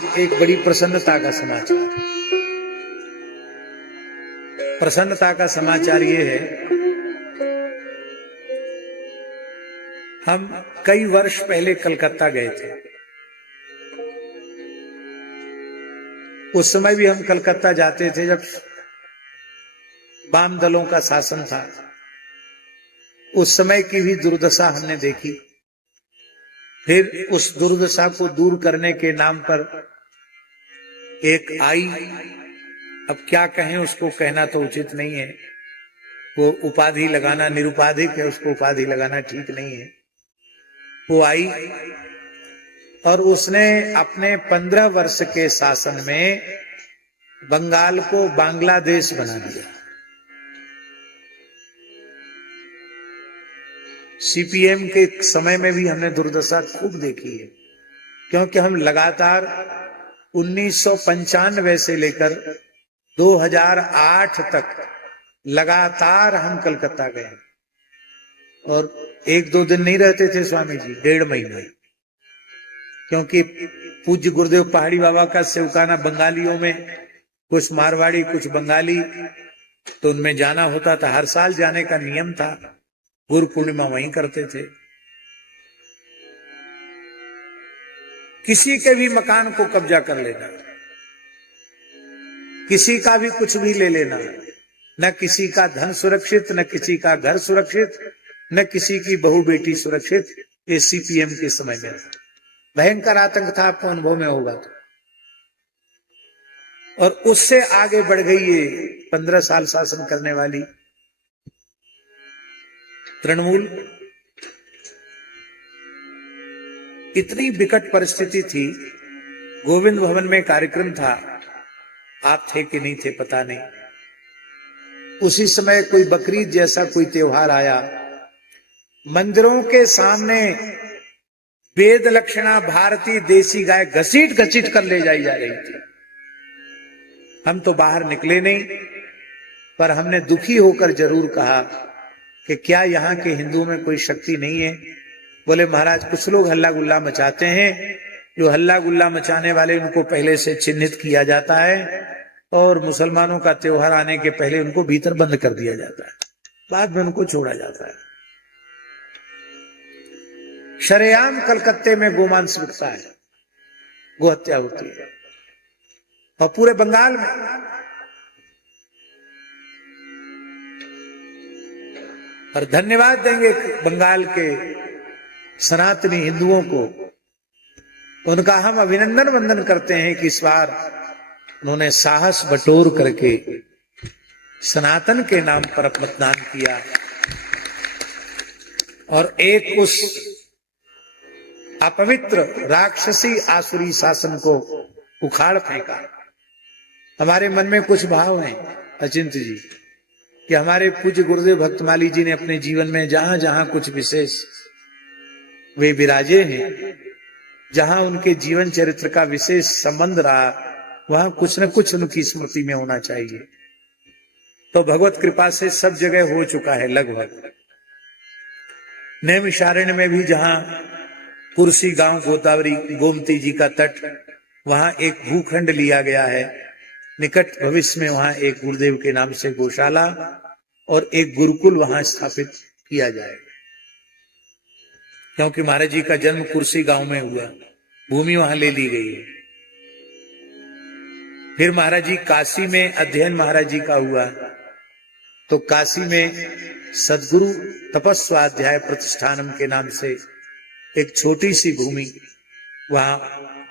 आज एक बड़ी प्रसन्नता का समाचार। प्रसन्नता का समाचार ये है, हम कई वर्ष पहले कलकत्ता गए थे। उस समय भी हम कलकत्ता जाते थे जब वाम दलों का शासन था। उस समय की भी दुर्दशा हमने देखी। फिर उस दुर्दशा को दूर करने के नाम पर एक आई, अब क्या कहें, उसको कहना तो उचित नहीं है, वो उपाधि लगाना निरुपाधिक है, उसको उपाधि लगाना ठीक नहीं है। वो आई और उसने अपने 15 वर्ष के शासन में बंगाल को बांग्लादेश बना दिया। सीपीएम के समय में भी हमने दुर्दशा खूब देखी है, क्योंकि हम लगातार 1995 से लेकर 2008 तक लगातार हम कलकत्ता गए और एक दो दिन नहीं रहते थे स्वामी जी, 1.5 महीने, क्योंकि पूज्य गुरुदेव पहाड़ी बाबा का सेवकाना बंगालियों में, कुछ मारवाड़ी कुछ बंगाली, तो उनमें जाना होता था। हर साल जाने का नियम था। गुरु पूर्णिमा वहीं करते थे। किसी के भी मकान को कब्जा कर लेना, किसी का भी कुछ भी ले लेना, न किसी का धन सुरक्षित, न किसी का घर सुरक्षित, न किसी की बहू बेटी सुरक्षित। ये सीपीएम के समय में भयंकर आतंक था, आपको अनुभव में होगा तो। और उससे आगे बढ़ गई ये 15 साल शासन करने वाली तृणमूल। इतनी विकट परिस्थिति थी। गोविंद भवन में कार्यक्रम था, आप थे कि नहीं थे पता नहीं। उसी समय कोई बकरीद जैसा कोई त्योहार आया, मंदिरों के सामने वेद लक्षणा भारतीय देसी गाय घसीट घसीट कर ले जाई जा रही थी। हम तो बाहर निकले नहीं, पर हमने दुखी होकर जरूर कहा कि क्या यहाँ के हिंदुओं में कोई शक्ति नहीं है? बोले महाराज, कुछ लोग हल्ला गुल्ला मचाते हैं, जो हल्ला गुल्ला मचाने वाले उनको पहले से चिन्हित किया जाता है और मुसलमानों का त्योहार आने के पहले उनको भीतर बंद कर दिया जाता है, बाद में उनको छोड़ा जाता है। शरेआम कलकत्ते में गोमांस बिकता है, गोहत्या होती है, और पूरे बंगाल में। और धन्यवाद देंगे बंगाल के सनातनी हिंदुओं को, उनका हम अभिनंदन वंदन करते हैं कि इस बार उन्होंने साहस बटोर करके सनातन के नाम पर मतदान किया और एक उस अपवित्र राक्षसी आसुरी शासन को उखाड़ फेंका। हमारे मन में कुछ भाव हैं अचिंत जी, कि हमारे पूज्य गुरुदेव भक्तमाली जी ने अपने जीवन में जहां जहां कुछ विशेष वे विराजे हैं, जहां उनके जीवन चरित्र का विशेष संबंध रहा, वहां कुछ न कुछ उनकी स्मृति में होना चाहिए। तो भगवत कृपा से सब जगह हो चुका है लगभग। नैमिषारण्य में भी जहां कुर्सी गांव गोदावरी गोमती जी का तट, वहां एक भूखंड लिया गया है। निकट भविष्य में वहां एक गुरुदेव के नाम से गौशाला और एक गुरुकुल वहां स्थापित किया जाएगा, क्योंकि महाराज जी का जन्म कुर्सी गांव में हुआ, भूमि वहां ले ली गई है। फिर महाराज जी काशी में अध्ययन महाराज जी का हुआ, तो काशी में सदगुरु तपस्वाध्याय प्रतिष्ठानम के नाम से एक छोटी सी भूमि वहां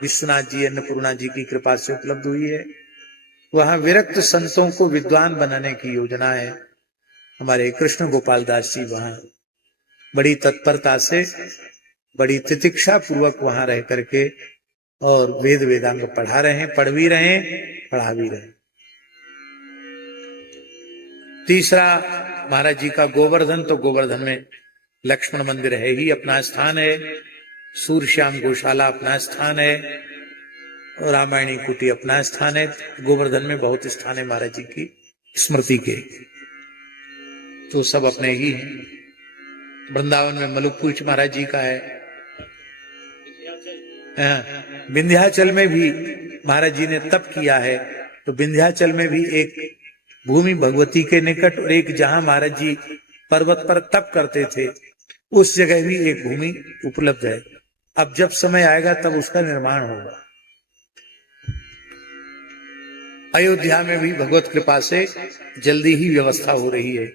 विश्वनाथ जी अन्नपूर्णा जी की कृपा से उपलब्ध हुई है। वहां विरक्त संतों को विद्वान बनाने की योजना है। हमारे कृष्ण गोपाल दास जी वहां बड़ी तत्परता से, बड़ी तितिक्षा पूर्वक वहां रह करके और वेद वेदांग पढ़ा रहे हैं, पढ़ भी रहे हैं, पढ़ा भी रहे हैं। तीसरा महाराज जी का गोवर्धन, तो गोवर्धन में लक्ष्मण मंदिर है ही, अपना स्थान है। सूर्यश्याम गौशाला अपना स्थान है, रामायणी कुटी अपना स्थान है। गोवर्धन में बहुत स्थान है महाराज जी की स्मृति के, तो सब अपने ही हैं। वृंदावन में मलुकपुर महाराज जी का है, विंध्याचल में भी महाराज जी ने तप किया है, तो विंध्याचल में भी एक भूमि भगवती के निकट और एक जहां महाराज जी पर्वत पर तप करते थे, उस जगह भी एक भूमि उपलब्ध है। अब जब समय आएगा तब उसका निर्माण होगा। अयोध्या में भी भगवत कृपा से जल्दी ही व्यवस्था हो रही है।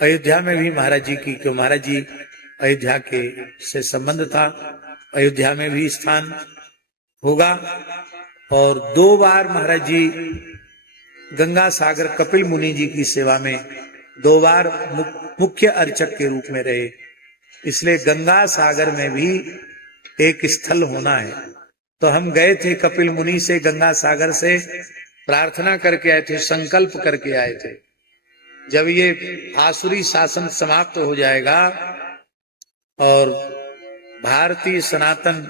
अयोध्या में भी महाराज जी की, क्यों महाराज जी अयोध्या के से संबंध था, अयोध्या में भी स्थान होगा। और 2 बार महाराज जी गंगा सागर कपिल मुनि जी की सेवा में 2 बार मुख्य अर्चक के रूप में रहे, इसलिए गंगा सागर में भी एक स्थल होना है। तो हम गए थे कपिल मुनि से, गंगा सागर से प्रार्थना करके आए थे, संकल्प करके आए थे। जब ये आसुरी शासन समाप्त हो जाएगा और भारतीय सनातन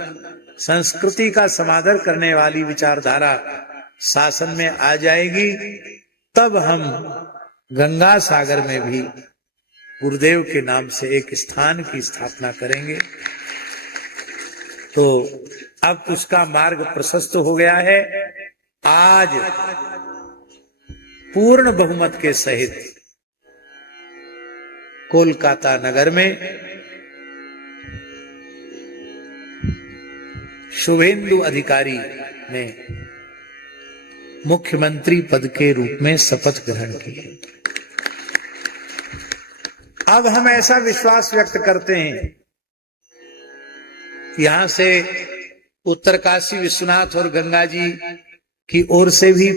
संस्कृति का समादर करने वाली विचारधारा शासन में आ जाएगी, तब हम गंगा सागर में भी गुरुदेव के नाम से एक स्थान की स्थापना करेंगे। तो अब उसका मार्ग प्रशस्त हो गया है। आज पूर्ण बहुमत के सहित कोलकाता नगर में शुभेंदु अधिकारी ने मुख्यमंत्री पद के रूप में शपथ ग्रहण की है। अब हम ऐसा विश्वास व्यक्त करते हैं, यहां से उत्तरकाशी विश्वनाथ और गंगा जी की ओर से भी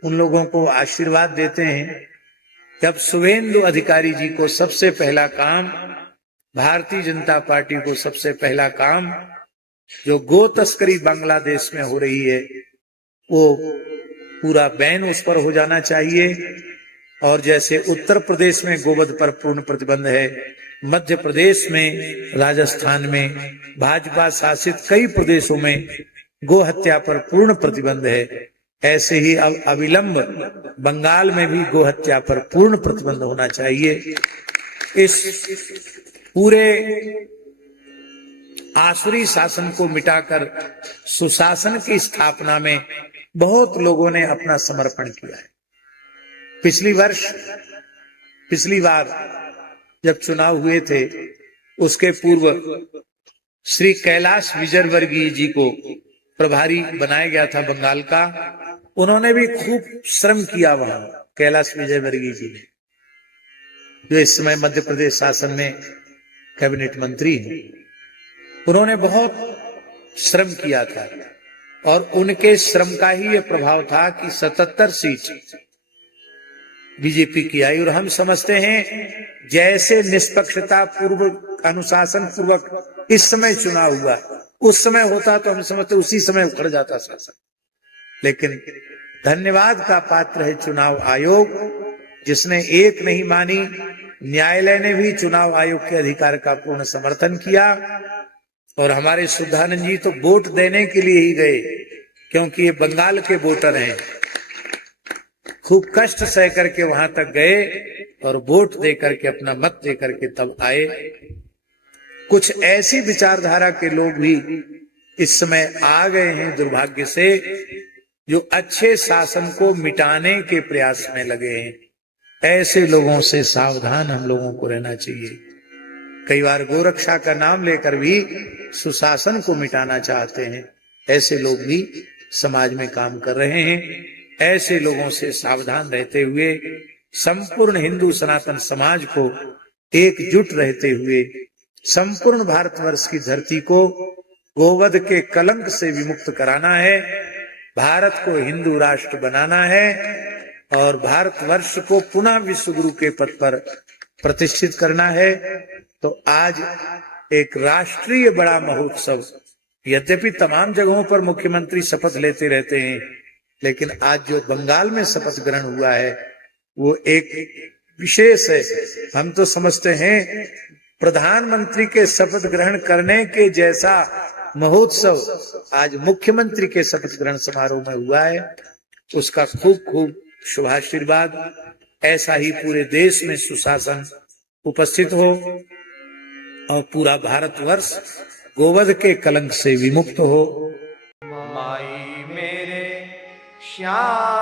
उन लोगों को आशीर्वाद देते हैं। जब शुभेंदु अधिकारी जी को सबसे पहला काम, भारतीय जनता पार्टी को सबसे पहला काम, जो गो तस्करी बांग्लादेश में हो रही है वो पूरा बैन उस पर हो जाना चाहिए। और जैसे उत्तर प्रदेश में गोवध पर पूर्ण प्रतिबंध है, मध्य प्रदेश में, राजस्थान में, भाजपा शासित कई प्रदेशों में गो हत्या पर पूर्ण प्रतिबंध है, ऐसे ही अब अविलंब बंगाल में भी गो हत्या पर पूर्ण प्रतिबंध होना चाहिए। इस पूरे आसुरी शासन को मिटाकर सुशासन की स्थापना में बहुत लोगों ने अपना समर्पण किया है। पिछली बार जब चुनाव हुए थे, उसके पूर्व श्री कैलाश विजयवर्गीय जी को प्रभारी बनाया गया था बंगाल का। उन्होंने भी खूब श्रम किया वहां, कैलाश विजयवर्गीय जी ने, जो इस समय मध्य प्रदेश शासन में कैबिनेट मंत्री हैं। उन्होंने बहुत श्रम किया था और उनके श्रम का ही यह प्रभाव था कि 77 सीट बीजेपी की आई। और हम समझते हैं जैसे निष्पक्षता पूर्वक, अनुशासन पूर्वक इस समय चुनाव हुआ, उस समय होता तो हम समझते उसी समय उखड़ जाता शासन। लेकिन धन्यवाद का पात्र है चुनाव आयोग, जिसने एक नहीं मानी। न्यायालय ने भी चुनाव आयोग के अधिकार का पूर्ण समर्थन किया। और हमारे शुद्धानंद जी तो वोट देने के लिए ही गए, क्योंकि ये बंगाल के वोटर हैं। खूब कष्ट सह करके वहां तक गए और वोट दे करके, अपना मत दे करके तब आए। कुछ ऐसी विचारधारा के लोग भी इस समय आ गए हैं दुर्भाग्य से, जो अच्छे शासन को मिटाने के प्रयास में लगे हैं। ऐसे लोगों से सावधान हम लोगों को रहना चाहिए। कई बार गोरक्षा का नाम लेकर भी सुशासन को मिटाना चाहते हैं। ऐसे लोग भी समाज में काम कर रहे हैं। ऐसे लोगों से सावधान रहते हुए संपूर्ण हिंदू सनातन समाज को एकजुट रहते हुए संपूर्ण भारतवर्ष की धरती को गोवध के कलंक से विमुक्त कराना है, भारत को हिंदू राष्ट्र बनाना है और भारतवर्ष को पुनः विश्व गुरु के पद पर प्रतिष्ठित करना है। तो आज एक राष्ट्रीय बड़ा महोत्सव, यद्यपि तमाम जगहों पर मुख्यमंत्री शपथ लेते रहते हैं, लेकिन आज जो बंगाल में शपथ ग्रहण हुआ है वो एक विशेष है। हम तो समझते हैं प्रधानमंत्री के शपथ ग्रहण करने के जैसा महोत्सव आज मुख्यमंत्री के शपथ ग्रहण समारोह में हुआ है। उसका खूब खूब शुभाशीर्वाद। ऐसा ही पूरे देश में सुशासन उपस्थित हो और पूरा भारतवर्ष गोवध के कलंक से विमुक्त हो। भाई मेरे श्याम